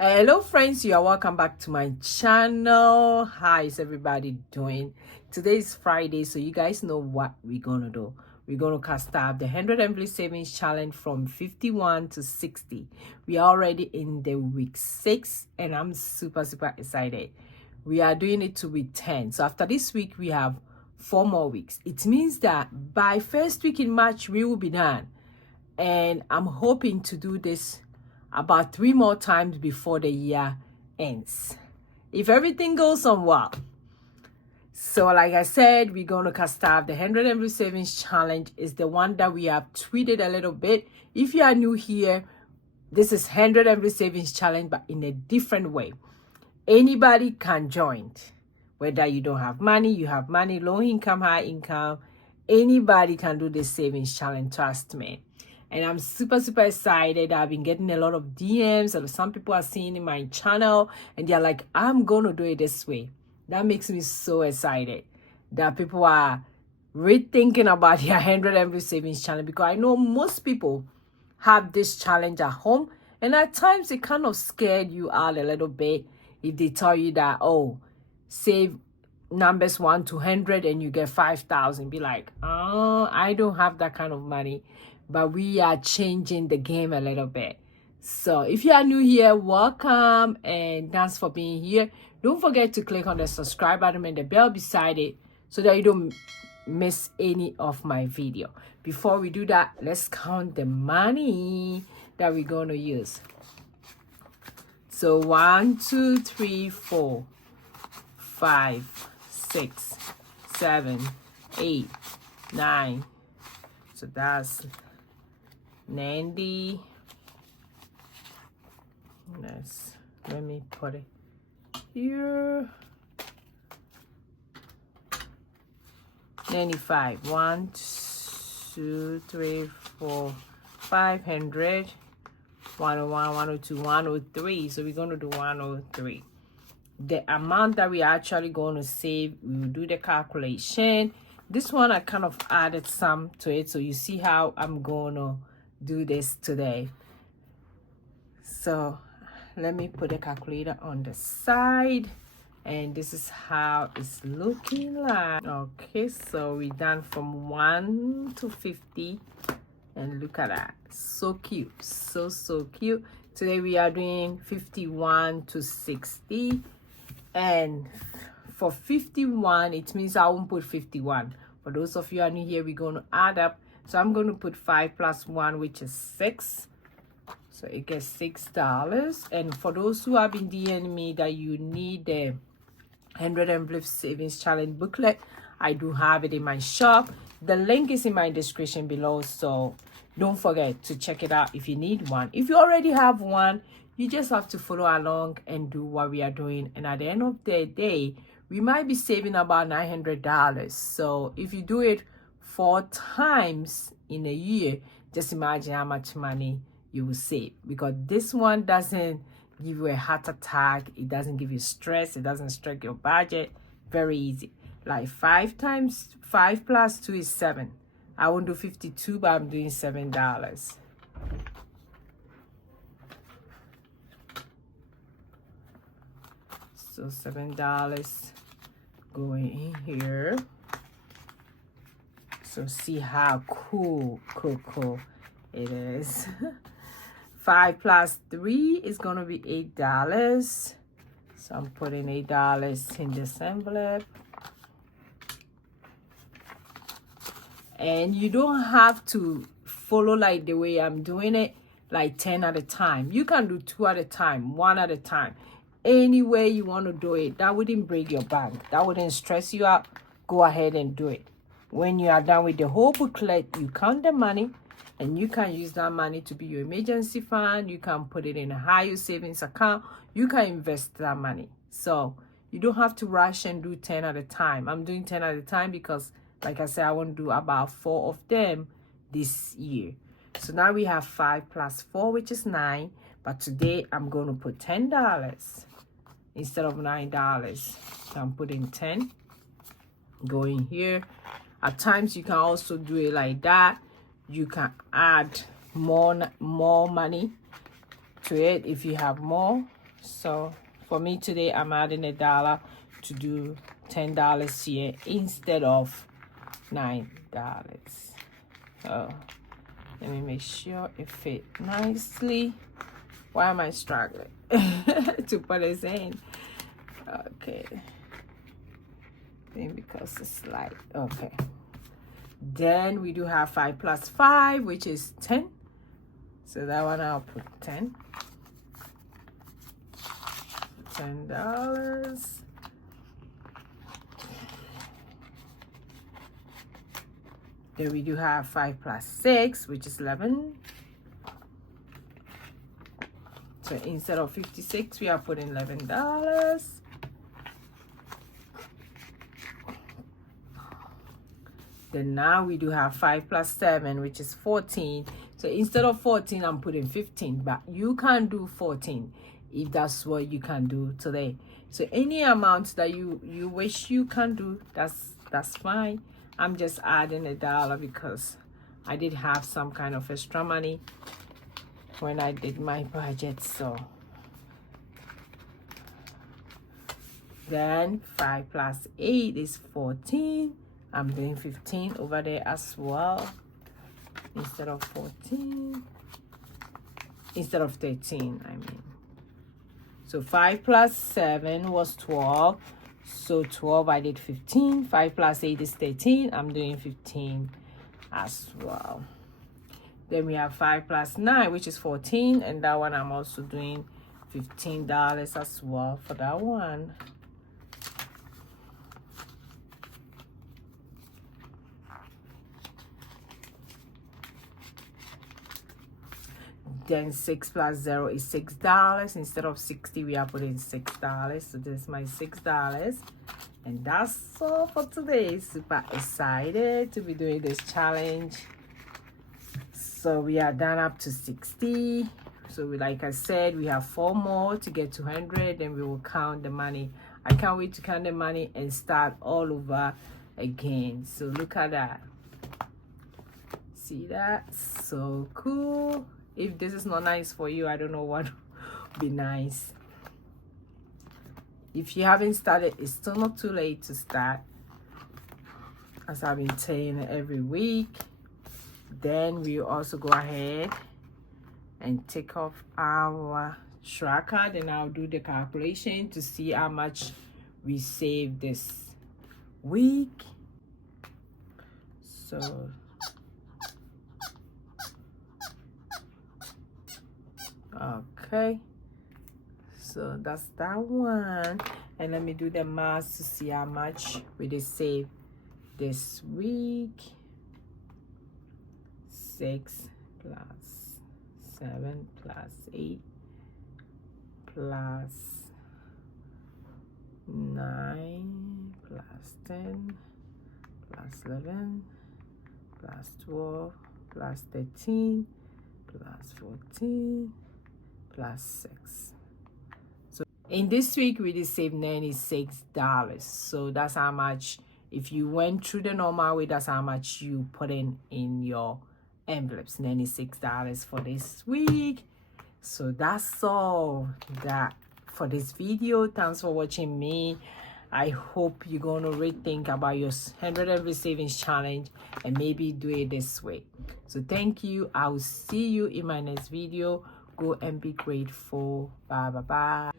Hello friends, you are welcome back to my channel. How is everybody doing? Today is Friday, so you guys know what we're gonna do. We're gonna cast out the 100 Emblem Savings Challenge from 51 to 60. We are already in the week 6 and I'm super excited. We are doing it to week 10. So after this week, we have 4 more weeks. It means that by first week in March, we will be done. And I'm hoping to do this about 3 more times before the year ends, if everything goes on well. So like I said, we're going to cast out the 100 Emblem Savings Challenge. Is the one that we have tweeted a little bit. If you are new here, this is 100 Emblem Savings Challenge, but in a different way. Anybody can join, whether you don't have money, you have money, low income, high income. Anybody can do this savings challenge, trust me. And I'm super excited. I've been getting a lot of DMs, and some people are seeing in my channel and they're like, I'm gonna do it this way. That makes me so excited that people are rethinking about their 100 Emblem Savings Challenge, because I know most people have this challenge at home, and at times it kind of scared you out a little bit if they tell you that, oh, save numbers 1 to 100 and you get 5,000. Be like, oh, I don't have that kind of money. But we are changing the game a little bit. So if you are new here, welcome and thanks for being here. Don't forget to click on the subscribe button and the bell beside it so that you don't miss any of my video. Before we do that, let's count the money that we're going to use. So 1, 2, 3, 4, 5, 6, 7, 8, 9. So that's 90. Let me put it here. 95. 1, 2, 3, 4, 500. 101, 102, 103. So we're going to do 103. The amount that we are actually going to save, we will do the calculation. This one I kind of added some to it, so you see how I'm going to do this today. So let me put the calculator on the side, and this is how it's looking like. Okay, so we're done from 1 to 50, and look at that. So cute, so cute. Today we are doing 51 to 60, and for 51 it means I won't put 51. For those of you who are new here, we're going to add up. So I'm going to put 5 plus 1, which is 6. So it gets $6. And for those who have been DMing me that you need the 100 Emblem Savings Challenge booklet, I do have it in my shop. The link is in my description below, so don't forget to check it out if you need one. If you already have one, you just have to follow along and do what we are doing. And at the end of the day, we might be saving about $900. So if you do it 4 times in a year, just imagine how much money you will save. Because this one doesn't give you a heart attack. It doesn't give you stress. It doesn't stretch your budget. Very easy. Like 5 times 5 plus 2 is 7. I won't do 52, but I'm doing $7. So $7 going in here. So see how cool it is. 5 plus 3 is gonna be $8. So I'm putting $8 in this envelope. And you don't have to follow like the way I'm doing it, like 10 at a time. You can do 2 at a time, 1 at a time. Any way you want to do it. That wouldn't break your bank. That wouldn't stress you out. Go ahead and do it. When you are done with the whole booklet, you count the money, and you can use that money to be your emergency fund. You can put it in a higher savings account. You can invest that money. So you don't have to rush and do 10 at a time. I'm doing 10 at a time because, like I said, I want to do about 4 of them this year. So now we have 5 plus 4, which is 9. But today I'm going to put $10 instead of $9. So I'm putting 10. Go in here. At times you can also do it like that. You can add more money to it if you have more. So for me today, I'm adding $1 to do $10 here instead of $9. So let me make sure it fit nicely. Why am I struggling to put this in? Okay, then because it's light. Okay, then we do have 5 plus 5, which is 10. So that one I'll put 10. $10. Then we do have 5 plus 6, which is 11. So instead of 56, we are putting $11. Then now we do have 5 plus 7, which is 14. So instead of 14, I'm putting 15. But you can do 14 if that's what you can do today. So any amount that you wish you can do, that's fine. I'm just adding $1 because I did have some kind of extra money when I did my budget. So then 5 plus 8 is 14. I'm doing 15 over there as well instead of 14, instead of 13 I mean. So 5 plus 7 was 12. So 12, I did 15. 5 plus 8 is 13. I'm doing 15 as well. Then we have 5 plus 9, which is 14. And that one, I'm also doing $15 as well for that one. Then 6 plus 0 is $6. Instead of 60, we are putting $6. So this is my $6. And that's all for today. Super excited to be doing this challenge. So we are done up to 60. So like I said, we have 4 more to get to 100. Then we will count the money. I can't wait to count the money and start all over again. So look at that. See that? So cool. If this is not nice for you, I don't know what would be nice. If you haven't started, it's still not too late to start. As I've been saying every week. Then we also go ahead and take off our tracker. Then I'll do the calculation to see how much we saved this week. So okay, so that's that one. And let me do the math to see how much we did save this week. 6 plus 7 plus 8 plus 9 plus 10 plus 11 plus 12 plus 13 plus 14 plus 6. So in this week we did save $96. So that's how much, if you went through the normal way, that's how much you put in your envelopes. $96 for this week. So that's all that for this video. Thanks for watching me. I hope you're going to rethink about your 100 every savings challenge and maybe do it this way. So thank you. I will see you in my next video. Go and be grateful. Bye bye bye.